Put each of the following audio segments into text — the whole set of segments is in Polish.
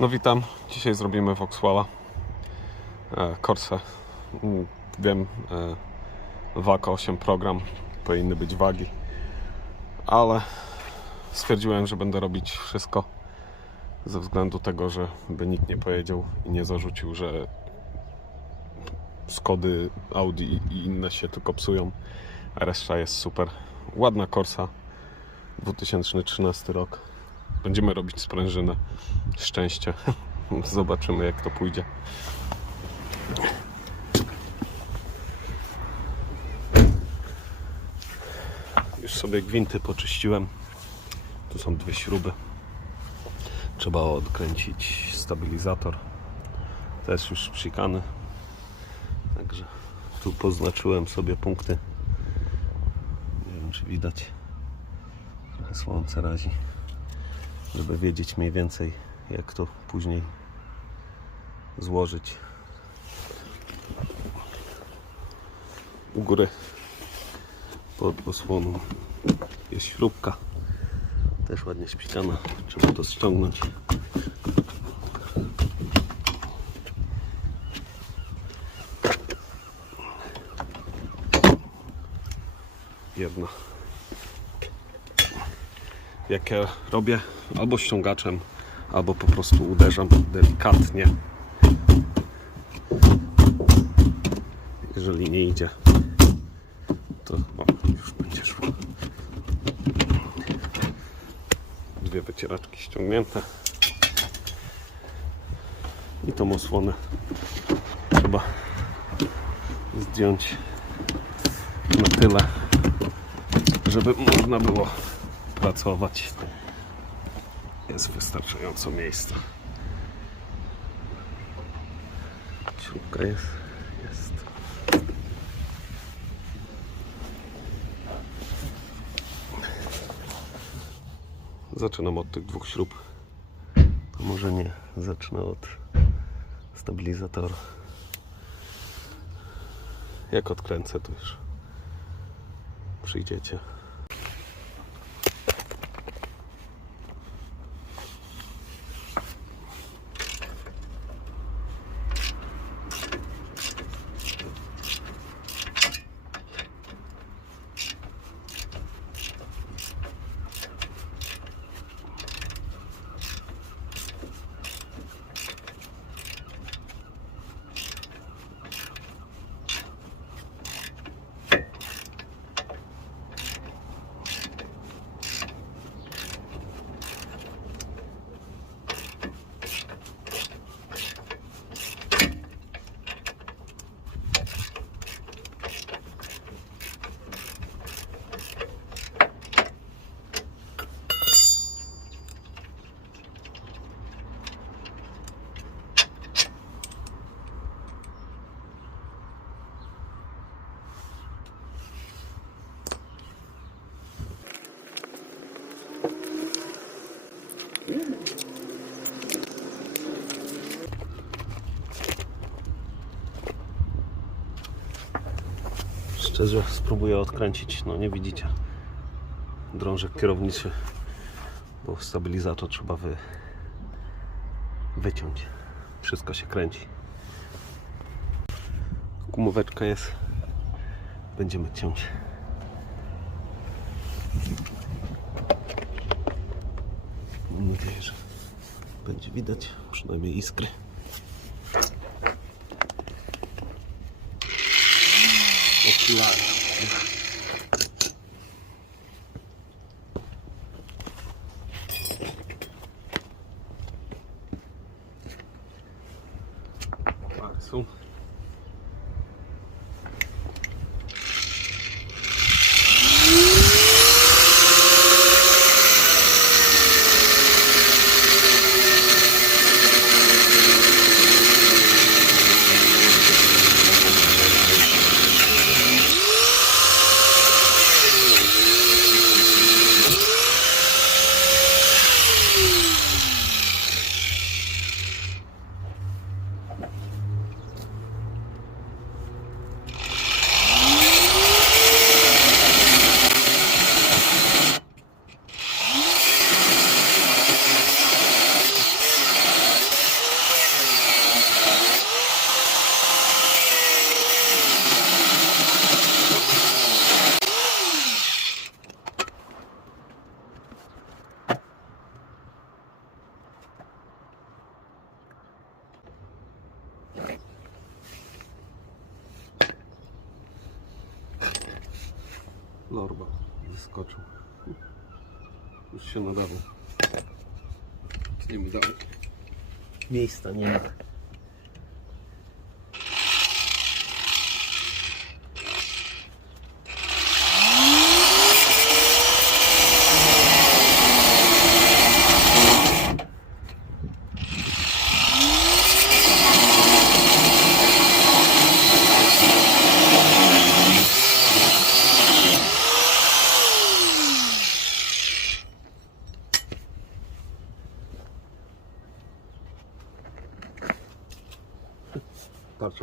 No witam, dzisiaj zrobimy Voxwalla e, Corsa Mm, Wiem, e, WAK 8 program, powinny być wagi. Ale stwierdziłem, że będę robić wszystko Ze względu tego, że by nikt nie powiedział i nie zarzucił, że Skody, Audi i inne się tylko psują reszta jest super. Ładna Corsa. 2013 rok Będziemy robić sprężynę. Szczęście. Zobaczymy jak to pójdzie. Już sobie gwinty poczyściłem. Tu są dwie śruby. Trzeba odkręcić stabilizator. To jest już psikany. Także tu poznaczyłem sobie punkty. Nie wiem czy widać. Trochę słońce razi żeby wiedzieć mniej więcej jak to później złożyć. U góry pod osłoną jest śrubka. Też ładnie śpikana trzeba to ściągnąć. Jedna jak ja robię albo ściągaczem, albo po prostu uderzam delikatnie. Jeżeli nie idzie, to o, już będzie szło. Dwie wycieraczki ściągnięte. I tą osłonę trzeba zdjąć na tyle, żeby można było pracować. Jest wystarczająco miejsca. Śrubka jest. Jest. Zaczynam od tych dwóch śrub. To może nie. Zacznę od stabilizatora. Jak odkręcę, to już przyjdziecie. Szczerze spróbuję odkręcić, no nie widzicie. Drążek kierowniczy, bo stabilizator trzeba wy, wyciąć. Wszystko się kręci. Gumóweczka jest. Będziemy ciąć. Mam nadzieję, że będzie widać przynajmniej iskry. blood. Lorba wyskoczył. Już się nadawał. mi dalej. Miejsca nie ma.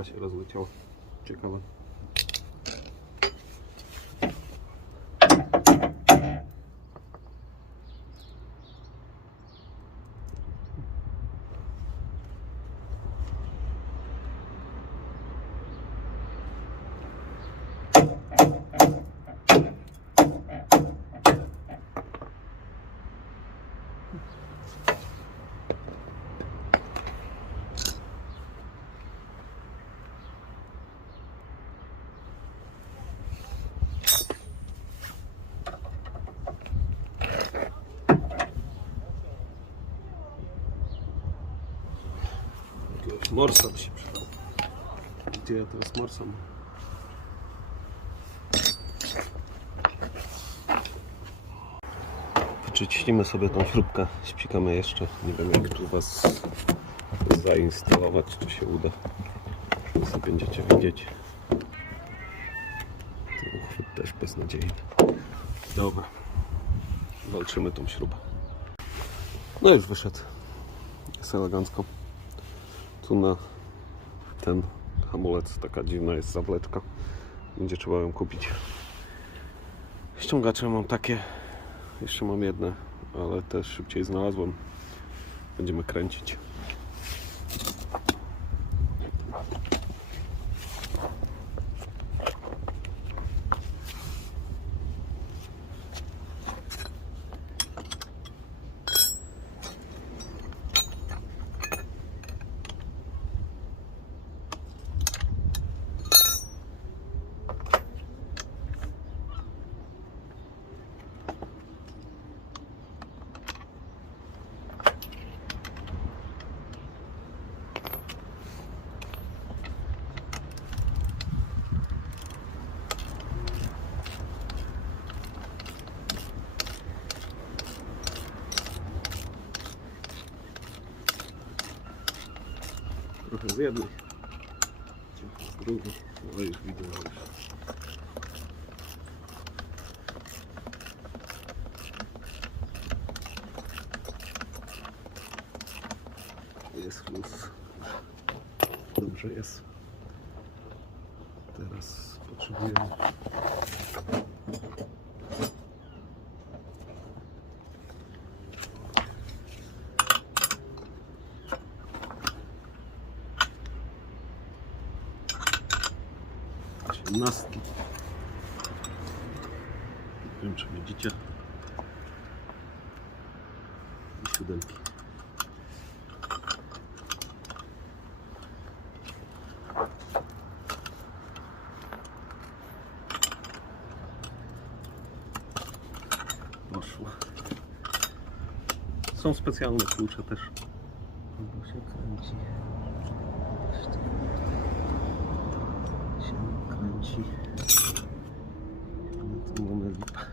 Się rozleciała. Ciekawe. Jakiegoś morsa by się przydał. Gdzie ja teraz morsa mam? Wyczyścimy sobie tą śrubkę, ścikamy jeszcze. Nie wiem jak tu Was zainstalować, czy się uda. Co będziecie widzieć. Ten uchwyt też beznadziejny. Dobra. Walczymy tą śrubę. No już wyszedł. Jest elegancko. Tu na ten hamulec taka dziwna jest zawleczka. Będzie trzeba ją kupić. Ściągacze mam takie. Jeszcze mam jedne, ale też szybciej znalazłem. Będziemy kręcić. Trochę z jednej. trochę 17. Nie wiem, czy widzicie. I siódemki. Poszło. Są specjalne klucze też. Kręci. No to mamy lipę.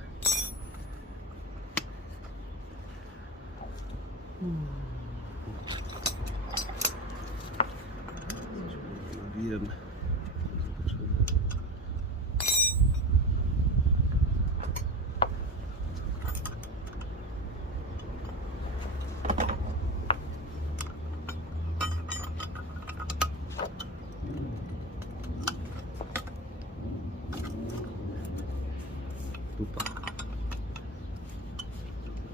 Nawijemy. Zobaczymy. Dupa.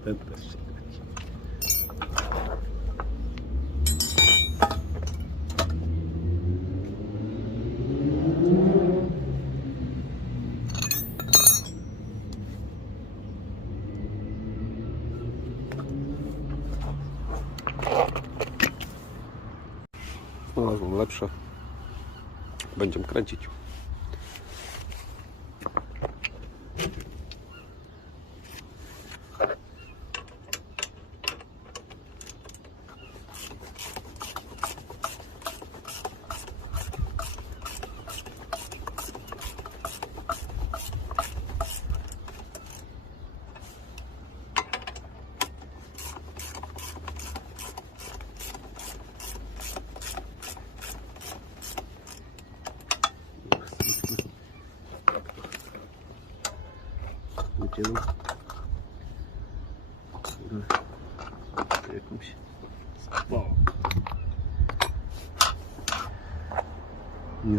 Ten też się kręci. Znalazłem lepsze. Będziemy kręcić.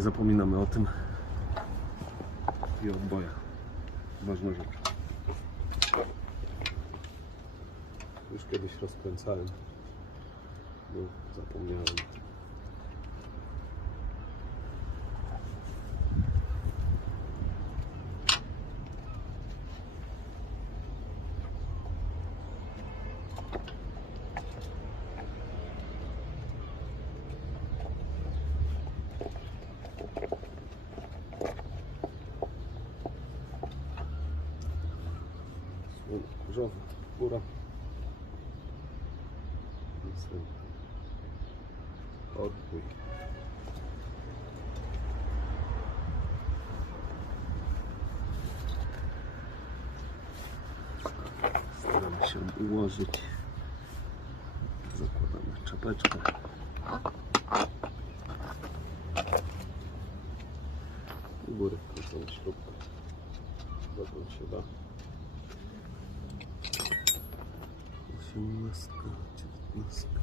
Nie zapominamy o tym. I o odbojach. Ważna rzecz. Już kiedyś rozkręcałem. Bo zapomniałem. Góra. Następny. Odbój. Staramy się ułożyć. Zakładamy czapeczkę. I górę wkręcamy śrubkę. Dokąd się da. Sınmaz kaçırtmaz kaçırtmaz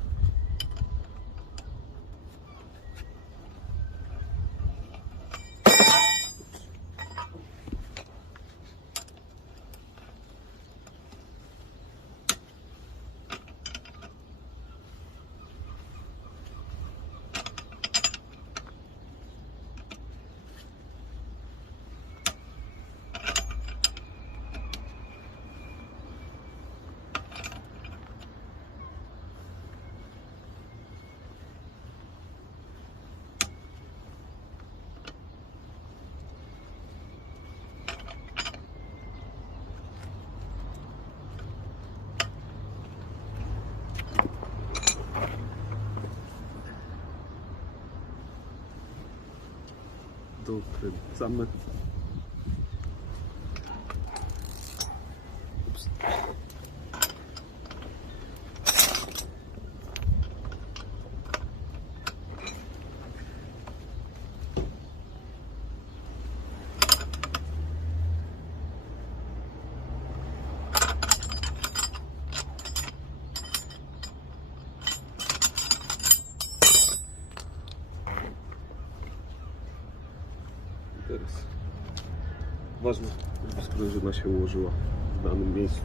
都很脏的 się ułożyła w danym miejscu.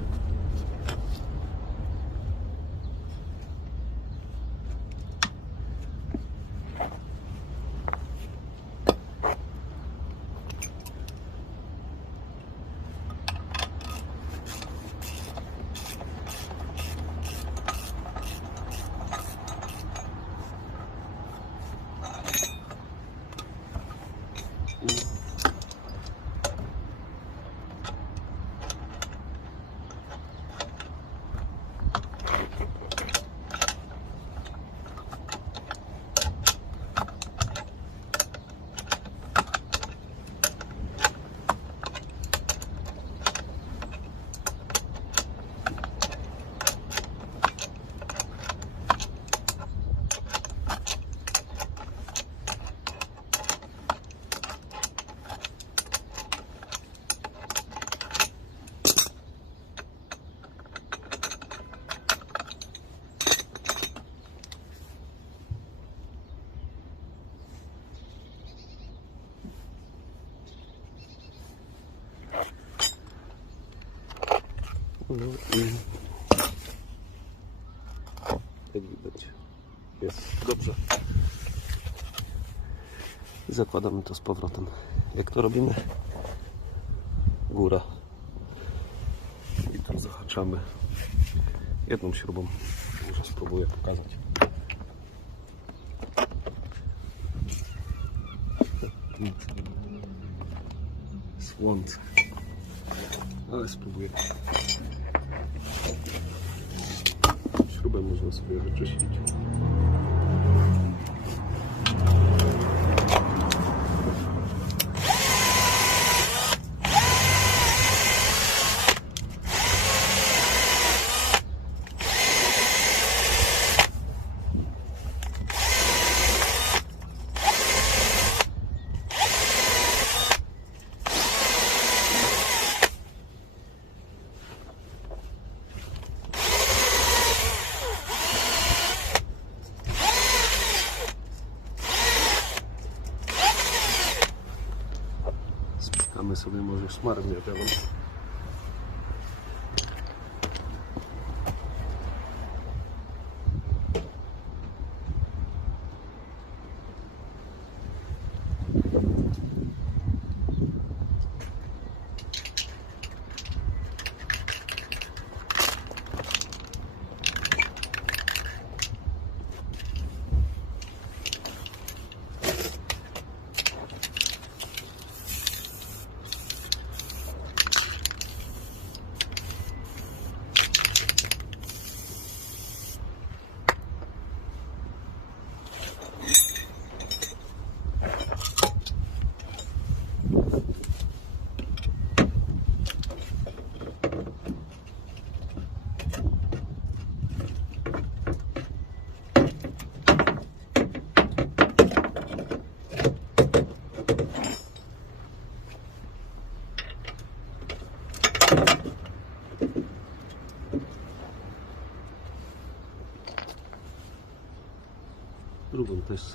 I jak widać jest dobrze. Zakładamy to z powrotem. Jak to robimy? Góra. I tu zahaczamy jedną śrubą. Może spróbuję pokazać. Słońce. Ale spróbuję. Śrubę można sobie wyczyścić. A my sobie może szmarę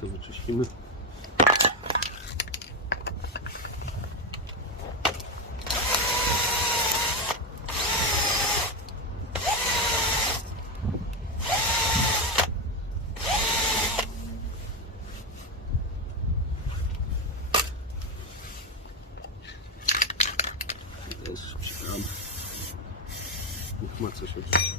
sobie wyczyścimy. Też przykram. Niech ma coś odczuć.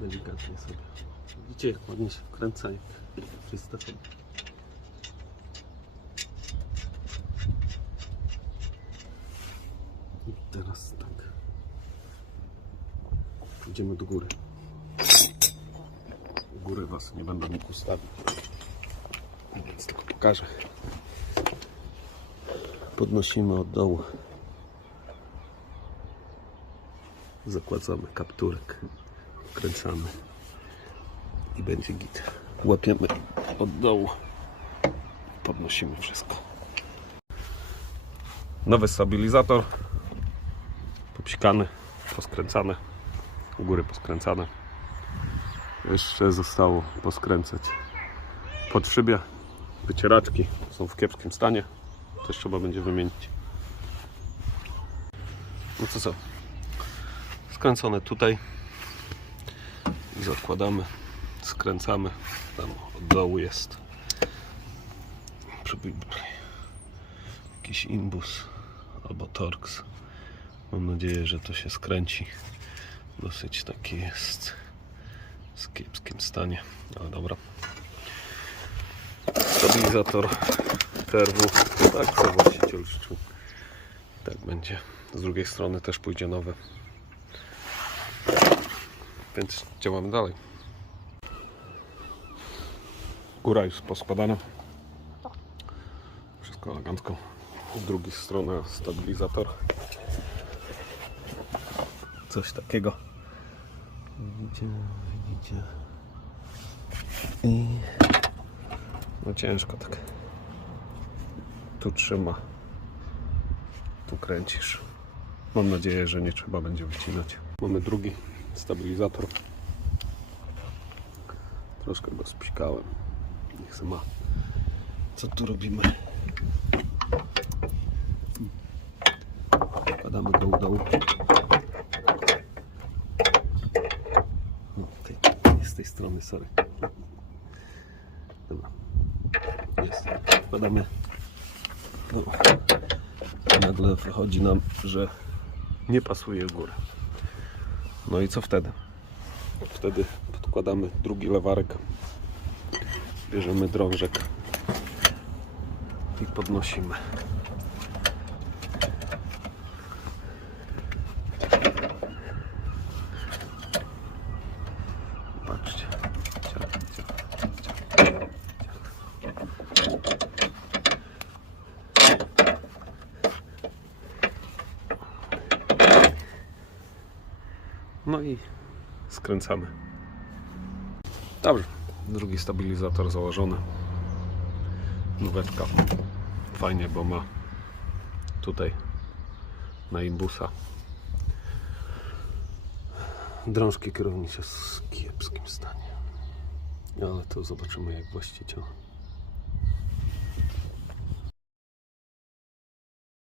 Delikatnie sobie. Jak ładnie się wkręca jak czysta to. I teraz tak. Idziemy do góry. Góry was nie będę mógł ustawić. Więc tylko pokażę. Podnosimy od dołu. Zakładamy kapturek. Wkręcamy. I będzie git. Łapiemy od dołu. Podnosimy wszystko. Nowy stabilizator. Popsikany, poskręcane. U góry poskręcane. Jeszcze zostało poskręcać pod szybie. Wycieraczki są w kiepskim stanie. Też trzeba będzie wymienić. No to co? Skręcone tutaj. I zakładamy. Skręcamy. Tam od dołu jest jakiś imbus albo torx. Mam nadzieję, że to się skręci. Dosyć taki jest w kiepskim stanie. Ale dobra. Stabilizator TRW. Tak, co właściciel życzył. Tak będzie. Z drugiej strony też pójdzie nowe. Więc działamy dalej. Góra już poskładana. Wszystko elegancko. Z drugiej strony stabilizator. Coś takiego. Widzicie, widzicie. I no ciężko tak. Tu trzyma. Tu kręcisz. Mam nadzieję, że nie trzeba będzie wycinać. Mamy drugi stabilizator. Troszkę go spikałem. Niech se ma. Co tu robimy? Wkładamy go w dołu. Z tej strony, sorry. Dobra. Jest. Wkładamy. No. Nagle wychodzi nam, że nie pasuje w górę. No i co wtedy? Wtedy podkładamy drugi lewarek. Bierzemy drążek i podnosimy. No i skręcamy. Dobrze. Drugi stabilizator założony. Nóweczka. Fajnie, bo ma tutaj na imbusa. Drążki kierownicze w kiepskim stanie. Ale to zobaczymy jak właściciel